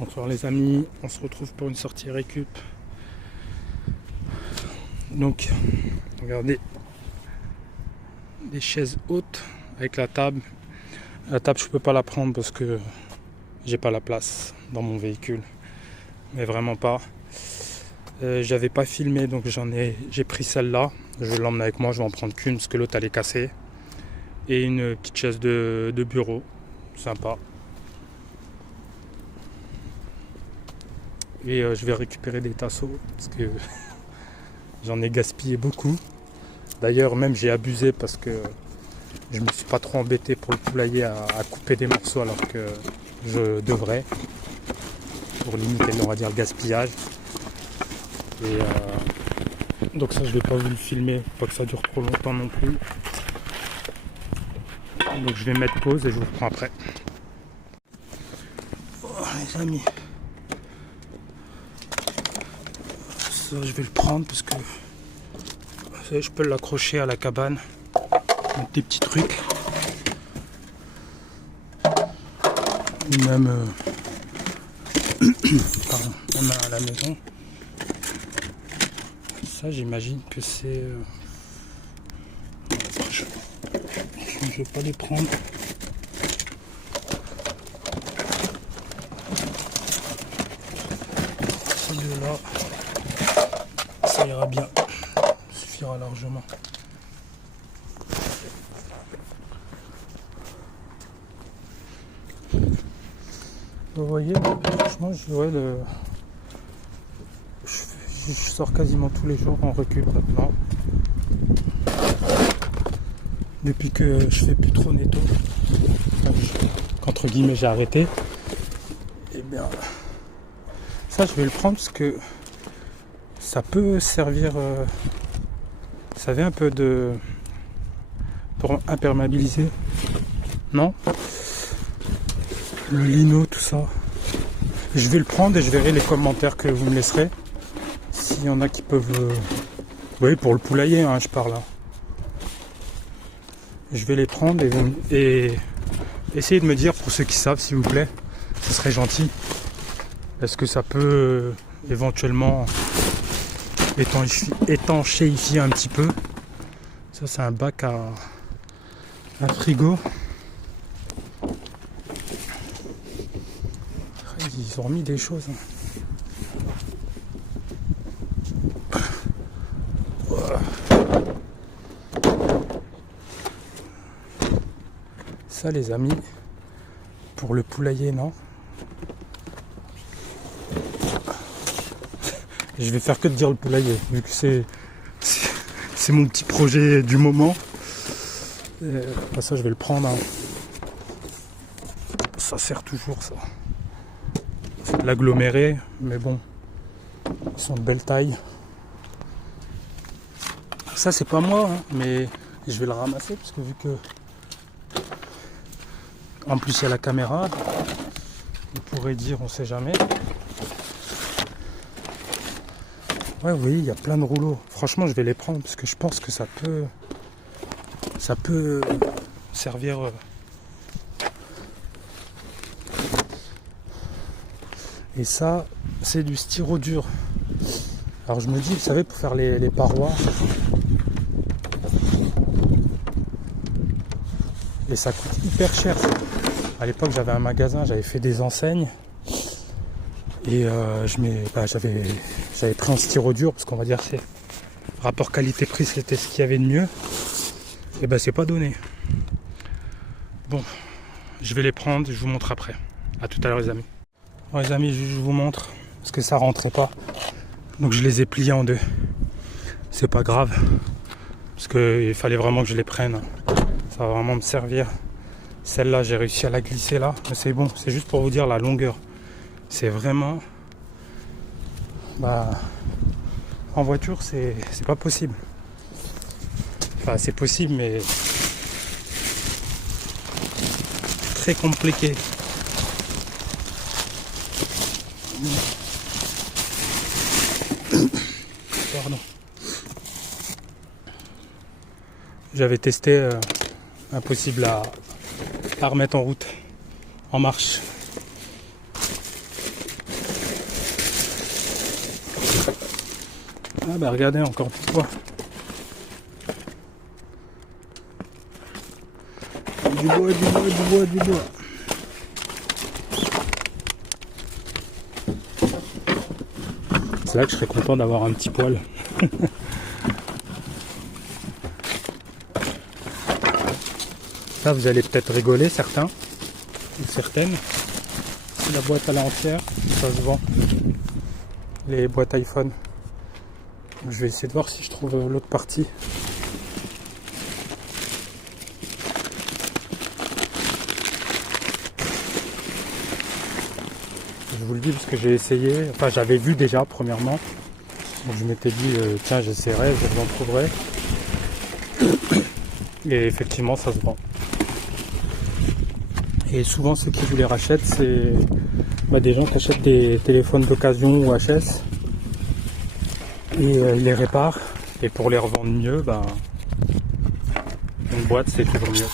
Bonsoir les amis, on se retrouve pour une sortie récup. Donc, regardez, des chaises hautes avec la table. La table, je peux pas la prendre parce que j'ai pas la place dans mon véhicule, mais vraiment pas. J'avais pas filmé, donc j'ai pris celle-là. Je vais l'emmener avec moi, je vais en prendre qu'une parce que l'autre elle est cassée. Et une petite chaise de bureau, sympa. Et je vais récupérer des tasseaux parce que j'en ai gaspillé beaucoup. D'ailleurs, même j'ai abusé parce que je me suis pas trop embêté pour le poulailler à couper des morceaux alors que je devrais, pour limiter, on va dire, le gaspillage. Et donc ça, je vais pas vous le filmer, pas que ça dure trop longtemps non plus. Donc je vais mettre pause et je vous reprends après. Oh, les amis, ça je vais le prendre parce que vous savez, je peux l'accrocher à la cabane. Des petits trucs. Ou même pardon, on a à la maison. Ça, j'imagine que c'est je vais pas les prendre. Ces deux-là, ça ira bien. Ça suffira largement. Vous voyez, franchement, je sors quasiment tous les jours en récup maintenant. Depuis que je fais plus trop netto, qu'entre guillemets j'ai arrêté, et bien ça je vais le prendre parce que ça peut servir, ça vient un peu pour imperméabiliser, non? Le lino, tout ça. Je vais le prendre et je verrai les commentaires que vous me laisserez. S'il y en a qui peuvent... oui, pour le poulailler, hein, je parle. Hein. Je vais les prendre et essayez de me dire, pour ceux qui savent, s'il vous plaît, ce serait gentil. Est-ce que ça peut éventuellement étanchéifier un petit peu? Ça, c'est un bac à frigo. Ils ont remis des choses. Ça, les amis, pour le poulailler, non? Je vais faire que de dire le poulailler, vu que c'est mon petit projet du moment. Ça, je vais le prendre. Hein. Ça sert toujours, ça. C'est de l'aggloméré, mais bon, ils sont de belle taille. Ça, c'est pas moi, hein, mais je vais le ramasser parce que vu que en plus il y a la caméra, on pourrait dire, on sait jamais. Ouais, oui, il y a plein de rouleaux. Franchement, je vais les prendre parce que je pense que ça peut servir. Et ça, c'est du styro dur. Alors je me dis, vous savez, pour faire les parois. Et ça coûte hyper cher. À l'époque, j'avais un magasin, j'avais fait des enseignes. Et j'avais pris en styro dur, parce qu'on va dire c'est rapport qualité-prix, c'était ce qu'il y avait de mieux. Et ben c'est pas donné. Bon, je vais les prendre, je vous montre après. A tout à l'heure les amis. Bon, les amis, je vous montre, parce que ça rentrait pas. Donc je les ai pliés en deux. C'est pas grave, parce qu'il fallait vraiment que je les prenne. Ça va vraiment me servir. Celle-là, j'ai réussi à la glisser là, mais c'est bon, c'est juste pour vous dire la longueur. C'est vraiment... en voiture, c'est pas possible. Enfin, c'est possible, mais... très compliqué. Pardon. J'avais testé, impossible à remettre en route, en marche. Ah bah regardez, encore du bois. Du bois, du bois, du bois, du bois. C'est là que je serais content d'avoir un petit poêle. Là vous allez peut-être rigoler certains ou certaines. C'est la boîte à l'entière, ça se vend. Les boîtes iPhone. Donc, je vais essayer de voir si je trouve l'autre partie. Je vous le dis parce que j'ai essayé, enfin j'avais vu déjà premièrement. Donc je m'étais dit tiens j'essaierai, j'en trouverai. Et effectivement ça se vend. Et souvent ceux qui vous les rachètent c'est des gens qui achètent des téléphones d'occasion ou HS. Et ils les réparent. Et pour les revendre mieux, une boîte c'est toujours mieux.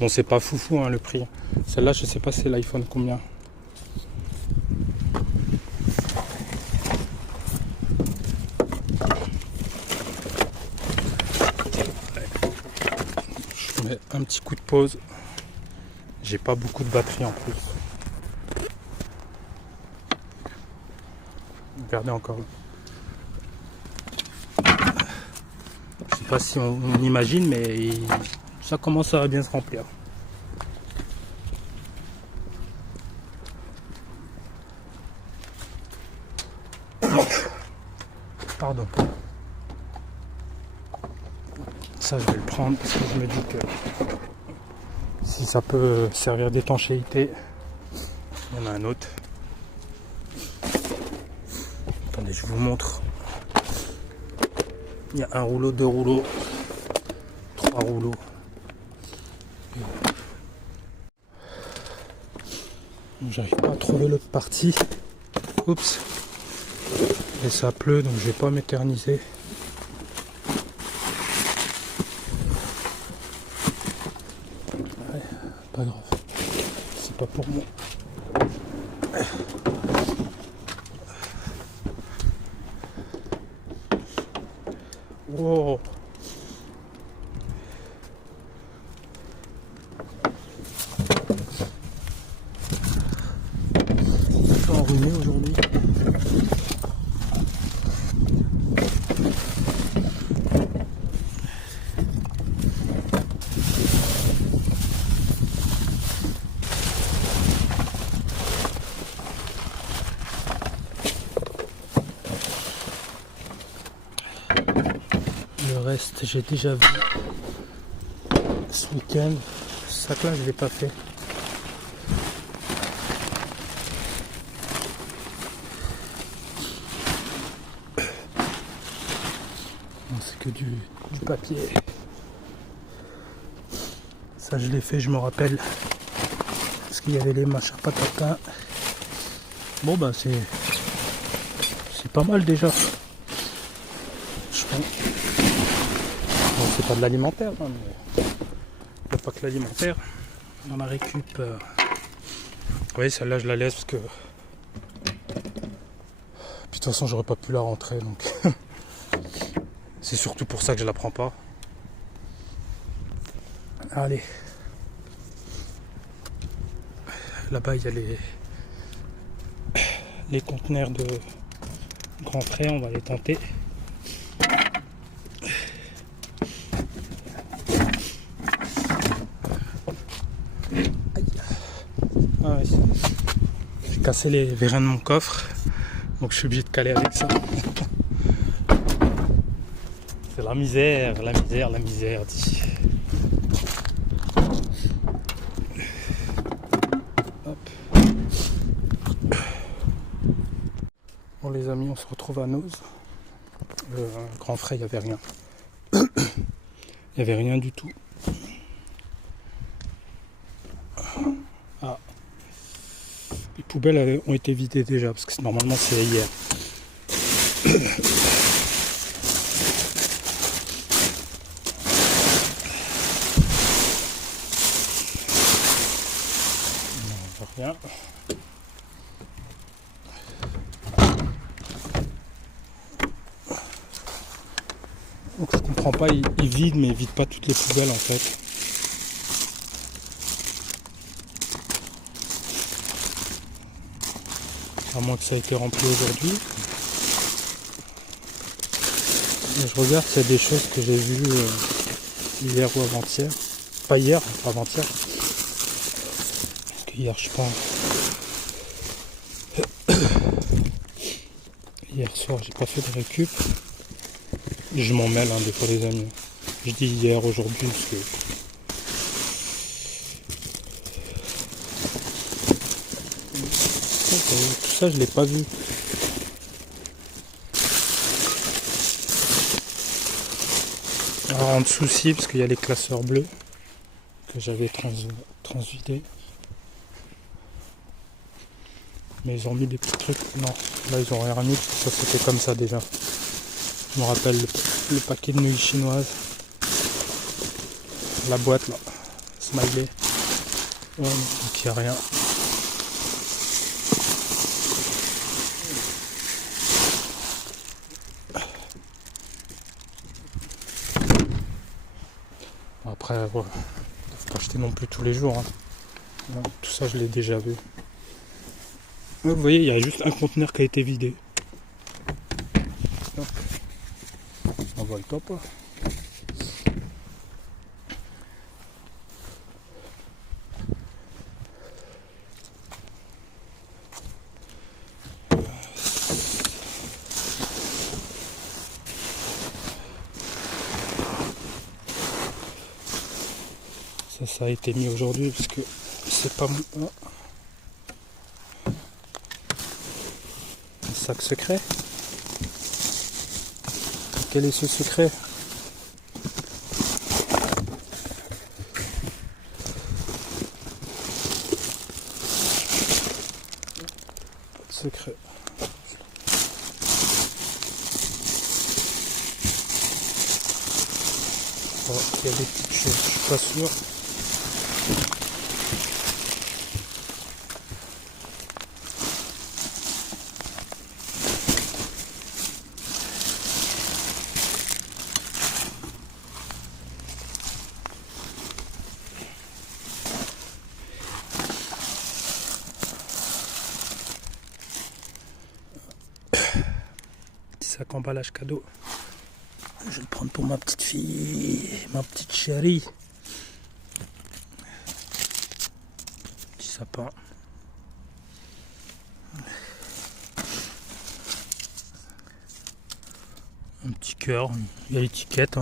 Bon c'est pas foufou hein, le prix. Celle-là je sais pas c'est l'iPhone combien. Je mets un petit coup de pause. J'ai pas beaucoup de batterie en plus. Regardez encore. Je sais pas si on imagine mais ça commence à bien se remplir. Pardon. Ça je vais le prendre parce que je me dis que si ça peut servir d'étanchéité, il y en a un autre. Attendez, je vous montre. Il y a un rouleau, deux rouleaux, trois rouleaux. J'arrive pas à trouver l'autre partie. Oups. Et ça pleut donc je vais pas m'éterniser. Ouais, pas grave. C'est pas pour moi. Wow. Un peu enrhumé aujourd'hui. Le reste j'ai déjà vu ce week-end. Ce sac là je l'ai pas fait. Non, c'est que du papier. Ça je l'ai fait, je me rappelle. Parce qu'il y avait les machins patatins. Bon c'est pas mal déjà. Je pense. Bon, c'est pas de l'alimentaire, hein, mais il n'y a pas que l'alimentaire. Dans la récup. Oui, celle-là je la laisse parce que. Puis de toute façon j'aurais pas pu la rentrer donc. C'est surtout pour ça que je la prends pas. Allez. Là-bas il y a les conteneurs de grand frais, on va les tenter. Ah ouais, j'ai cassé les vérins de mon coffre, donc je suis obligé de caler avec ça. C'est la misère, la misère, la misère. Dit. Hop. Bon les amis, on se retrouve à Noz. Le grand frais, il n'y avait rien. Il n'y avait rien du tout. Ah. Les poubelles ont été vidées déjà, parce que normalement c'est hier. Non, rien. comprends pas, il vide, mais il vide pas toutes les poubelles en fait. À moins que ça ait été rempli aujourd'hui. Et je regarde s'il y a des choses que j'ai vues hier ou avant-hier. Pas hier, avant-hier. Parce que hier, je sais pas. Hier soir, j'ai pas fait de récup. Je m'en mêle des fois les amis. Je dis hier, aujourd'hui, parce que tout ça, je l'ai pas vu. Alors en dessous aussi, parce qu'il y a les classeurs bleus que j'avais transvidés. Mais ils ont mis des petits trucs. Non, là ils ont rien mis, parce que ça c'était comme ça déjà. Je me rappelle le paquet de nouilles chinoises. La boîte là. Smiley. Ouais, donc il n'y a rien. Après, ouais, faut pas acheter non plus tous les jours. Ouais, tout ça, je l'ai déjà vu. Vous voyez, il y a juste un conteneur qui a été vidé. Hop. On voit le top. Ça a été mis aujourd'hui parce que c'est pas mon un sac secret. Quel est ce secret? Pas de secret. Oh, il y a des petites choses, je suis pas sûr. Sac emballage cadeau. Je vais le prendre pour ma petite fille, ma petite chérie. Petit sapin. Un petit cœur, il y a l'étiquette.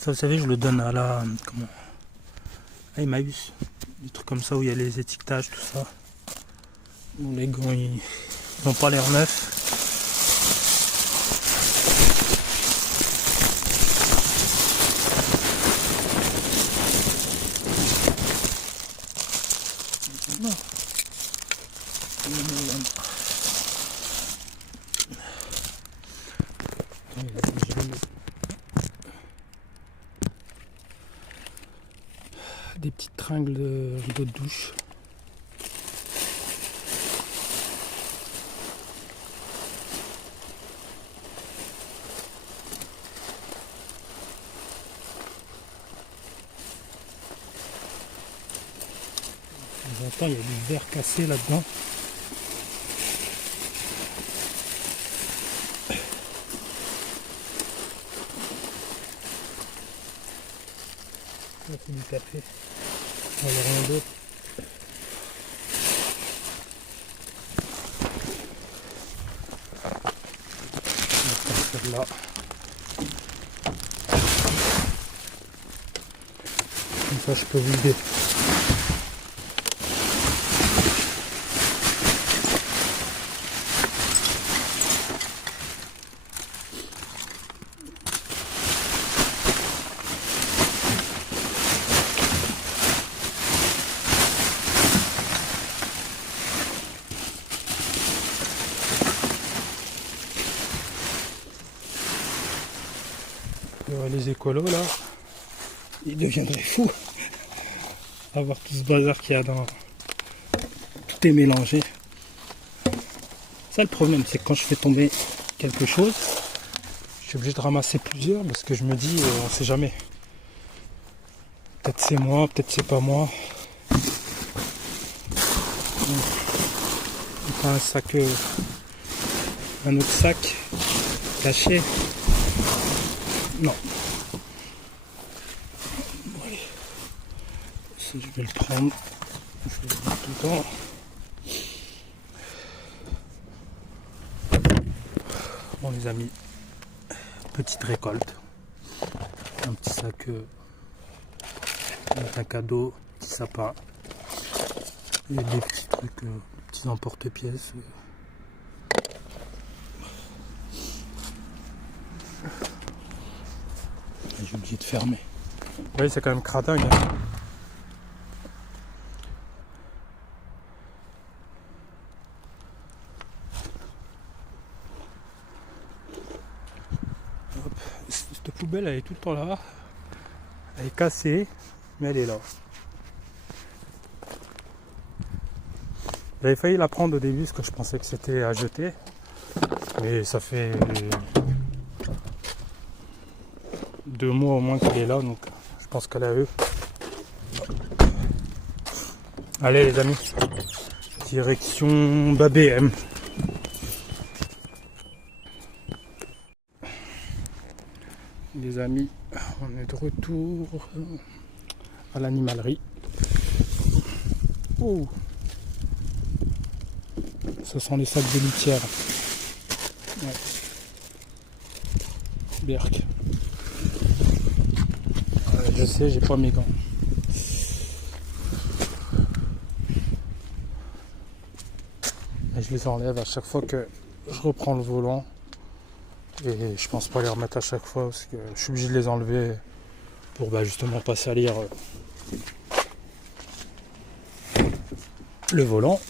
Ça, vous savez, je le donne à la... Comment? À Emmaüs. Des trucs comme ça où il y a les étiquetages, tout ça. Où les gants, ils n'ont pas l'air neufs. Des petites tringles de rideau de douche. J'entends, il y a du verre cassé là-dedans. Là, c'est du café. Il n'y a rien d'autre. On va là. Comme ça, je peux vider. Les écolos là, ils deviendraient fous à voir tout ce bazar qu'il y a dans... Tout est mélangé. Ça le problème, c'est que quand je fais tomber quelque chose, Je suis obligé de ramasser plusieurs parce que je me dis, on sait jamais. Peut-être c'est moi, peut-être c'est pas moi. Enfin, un sac, un autre sac caché. Non. Bon, allez. Si je vais le prendre, je vais le prendre tout le temps. Bon les amis, petite récolte. Un petit sac avec un cadeau, petit sapin. Et des petits trucs, petits emporte-pièces. J'ai oublié de fermer. Oui, c'est quand même cradingue. Hein. Hop. Cette poubelle, elle est tout le temps là. Elle est cassée, mais elle est là. J'avais failli la prendre au début parce que je pensais que c'était à jeter. Mais ça fait 2 mois au moins qu'elle est là, donc je pense qu'elle a eu. Allez les amis, direction BABM. Les amis, on est de retour à l'animalerie. Oh, ce sont les sacs de litière. Ouais. Berk. Je sais, j'ai pas mes gants. Et je les enlève à chaque fois que je reprends le volant. Et je pense pas les remettre à chaque fois parce que je suis obligé de les enlever pour justement pas salir le volant.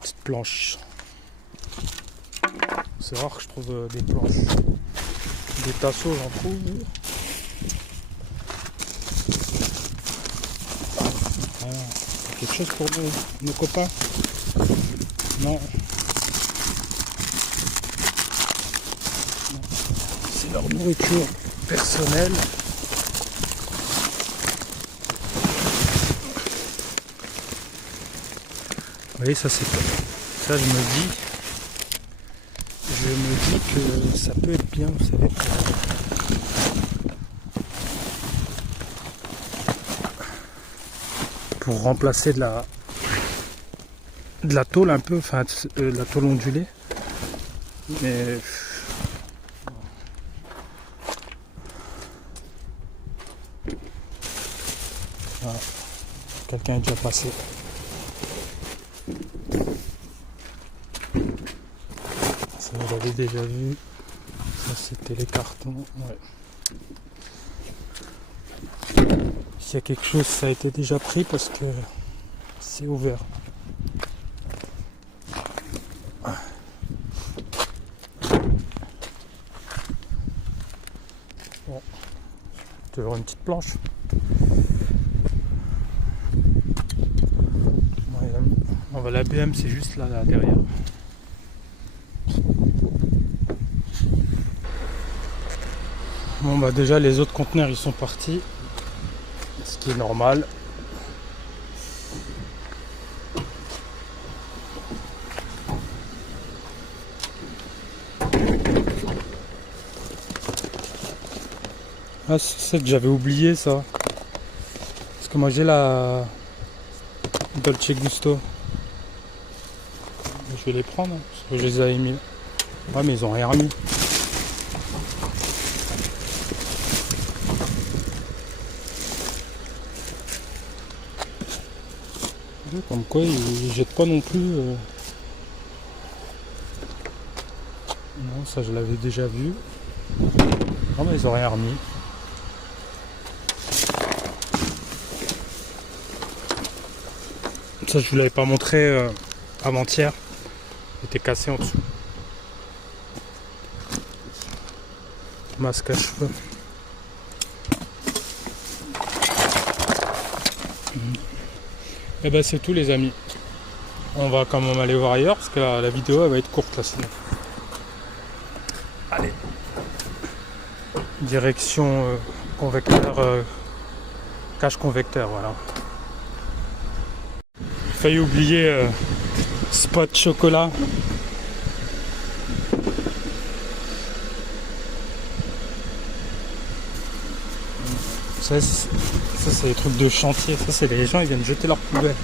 Petite planche. C'est rare que je trouve des planches. Des tasseaux, j'en trouve. Ah, quelque chose pour nos copains? Non. C'est leur nourriture personnelle. Vous voyez, ça c'est top. Ça je me dis que ça peut être bien, vous savez. Pour remplacer de la tôle un peu, enfin de la tôle ondulée. Mais voilà. Quelqu'un est déjà passé. Ça vous l'avez déjà vu. Ça c'était les cartons. Ouais. S'il y a quelque chose, ça a été déjà pris parce que c'est ouvert. Bon, toujours une petite planche. On va la BM, c'est juste là derrière. Bon déjà les autres conteneurs ils sont partis. Ce qui est normal. Ah, c'est ça que j'avais oublié ça. Parce que moi j'ai la Dolce Gusto. Je vais les prendre parce que je les avais mis. Ouais, mais ils ont rien remis. Comme quoi ils jettent pas non plus. Non, ça je l'avais déjà vu. Non, mais ils ont rien remis. Ça je vous l'avais pas montré avant-hier. Il était cassé en dessous. Masque à cheveux. Et ben c'est tout les amis. On va quand même aller voir ailleurs parce que la vidéo elle va être courte là sinon. Allez. Direction convecteur, cache convecteur, voilà. Failli oublier spot chocolat. Ça c'est des trucs de chantier. Ça c'est les gens ils viennent jeter leurs poubelles.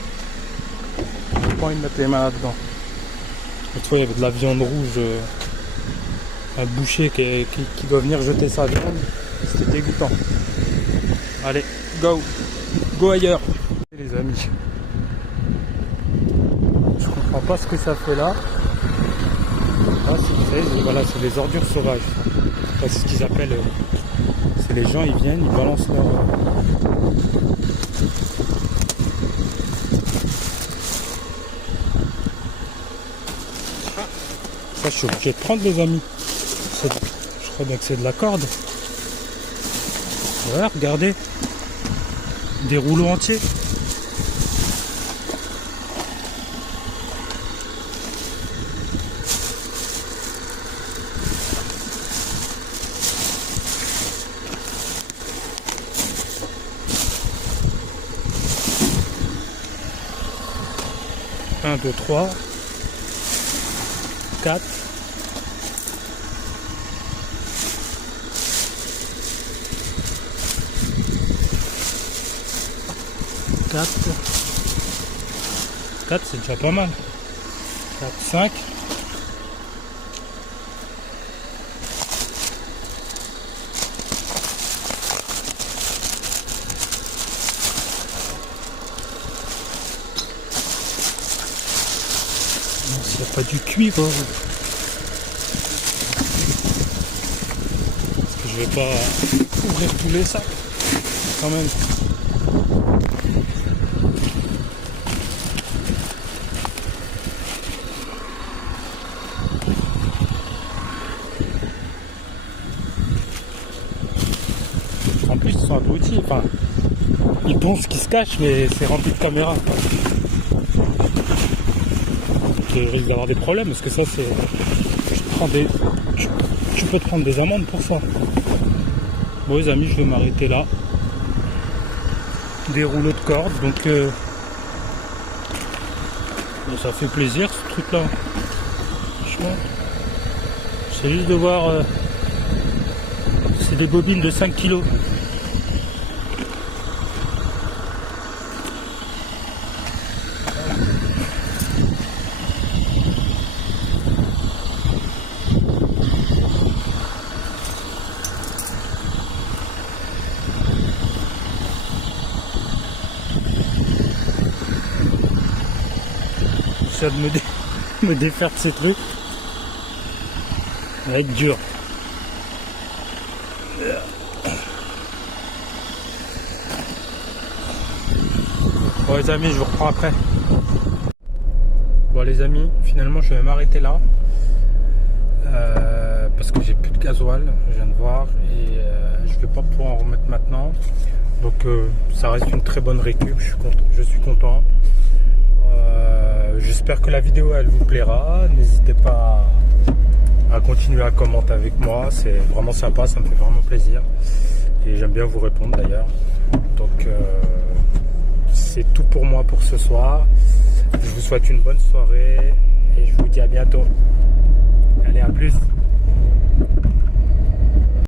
J'ai pas envie de mettre les mains là-dedans. L'autre fois il y avait de la viande rouge. Un boucher qui doit venir jeter sa viande. C'était dégoûtant. Allez, go ailleurs. Les amis. Je comprends pas ce que ça fait là. Ah, c'est des ordures sauvages. C'est ce qu'ils appellent. C'est les gens, ils viennent, ils balancent leur. Ça, je suis obligé de prendre, les amis. Je crois bien que c'est de la corde. Voilà, regardez. Des rouleaux entiers. Un, deux, trois, 4. C'est déjà pas mal. 4, 5. S'il n'y a pas du cuivre, parce que je vais pas ouvrir tous les sacs quand même. En plus, ils sont abrutis. Enfin, ils pensent ce qui se cache, mais c'est rempli de caméras. Je risque d'avoir des problèmes parce que ça, c'est. Tu peux te prendre des amendes pour ça. Bon, les amis, je vais m'arrêter là. Des rouleaux de corde, donc ça fait plaisir ce truc là. Franchement, c'est juste de voir. C'est des bobines de 5 kg. J'essaie de me défaire de ces trucs. Ça va être dur. Bon les amis, je vous reprends après. Bon les amis, finalement je vais m'arrêter là. Parce que j'ai plus de gasoil, je viens de voir. Et je vais pas pouvoir en remettre maintenant. Donc ça reste une très bonne récup, je suis content. J'espère que la vidéo elle vous plaira. N'hésitez pas à continuer à commenter avec moi. C'est vraiment sympa, ça me fait vraiment plaisir. Et j'aime bien vous répondre d'ailleurs. Donc c'est tout pour moi pour ce soir. Je vous souhaite une bonne soirée et je vous dis à bientôt. Allez, à plus.